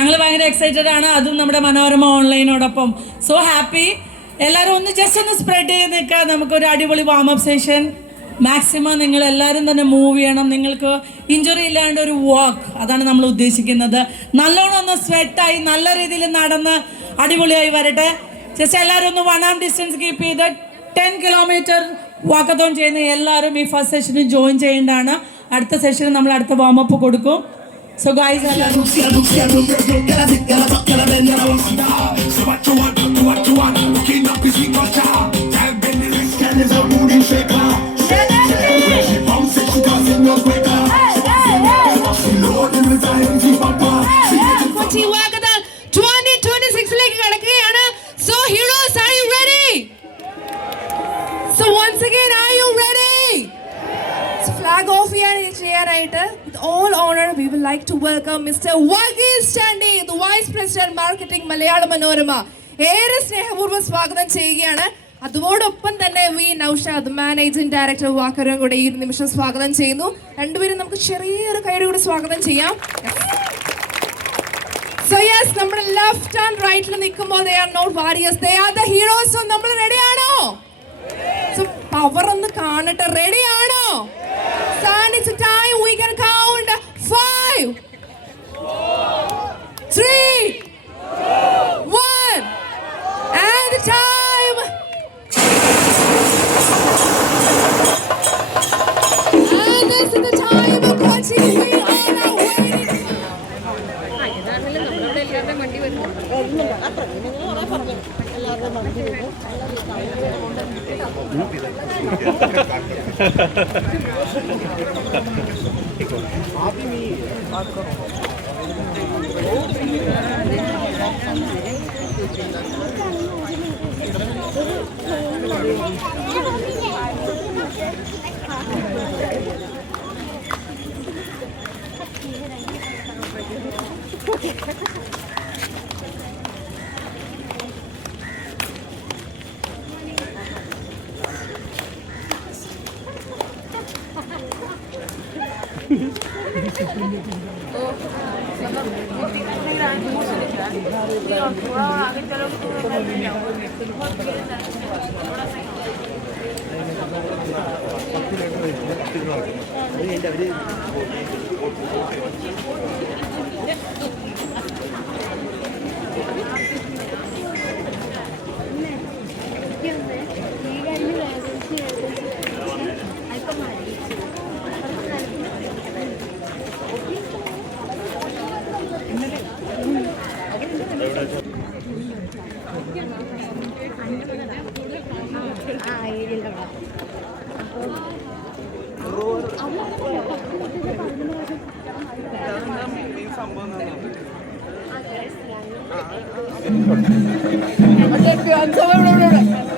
ഞങ്ങൾ ഭയങ്കര എക്സൈറ്റഡ് ആണ്, അതും നമ്മുടെ മനോരമ ഓൺലൈനോടൊപ്പം. So happy. എല്ലാവരും ഒന്ന് ജസ്റ്റ് ഒന്ന് സ്പ്രെഡ് ചെയ്ത് നിൽക്കുക. നമുക്കൊരു അടിപൊളി വാമപ്പ് സെഷൻ. മാക്സിമം നിങ്ങൾ എല്ലാവരും തന്നെ മൂവ് ചെയ്യണം. നിങ്ങൾക്ക് ഇഞ്ചുറി ഇല്ലാണ്ട് ഒരു വാക്ക്, അതാണ് നമ്മൾ ഉദ്ദേശിക്കുന്നത്. നല്ലോണം ഒന്ന് സ്വെറ്റായി നല്ല രീതിയിൽ നടന്ന് അടിപൊളിയായി വരട്ടെ. ജസ്റ്റ് എല്ലാവരും ഒന്ന് 1 arm ഡിസ്റ്റൻസ് കീപ്പ് ചെയ്ത് 10 കിലോമീറ്റർ വാക്കത്തോൺ ചെയ്യുന്ന എല്ലാവരും ഈ ഫസ്റ്റ് സെഷനിൽ ജോയിൻ ചെയ്യേണ്ടതാണ്. അടുത്ത സെഷനിൽ നമ്മൾ അടുത്ത വാമപ്പ് കൊടുക്കും. സോ ഗൈസ് കൊച്ചി വാക്കത്തോൺ 2026ലേക്ക് കടക്കുകയാണ്. So heroes, are you ready? So once again, are you ready? So flag off ചെയ്യാനായിട്ട് with all honor we would like to welcome Mr. Varghese Chandy, the Vice President Marketing Malayala Manorama. ഏറെ സ്നേഹപൂർവ്വം സ്വാഗതം ചെയ്യുകയാണ്. അതോടൊപ്പം തന്നെ V Naushad, managing director വാക്കറും കൂടെ ഈ നിമിഷം സ്വാഗതം ചെയ്യുന്നു. രണ്ടുപേരും നമുക്ക് ചെറിയൊരു കൈയുടെ കൂടെ സ്വാഗതം ചെയ്യാം. So yes, നമ്മുടെ ലെഫ്റ്റ് ആൻഡ് റൈറ്റിൽ നിൽക്കുമ്പോൾ they are not warriors, they are the heroes. So നമ്മൾ റെഡി ആണോ? So പവർ ഒന്ന് കാണട്ടെ. റെഡി ആണോ? And it's a time we can count 5, 3, 1 and the time. And this is the time of Kochi. We are now waiting. I'm sorry.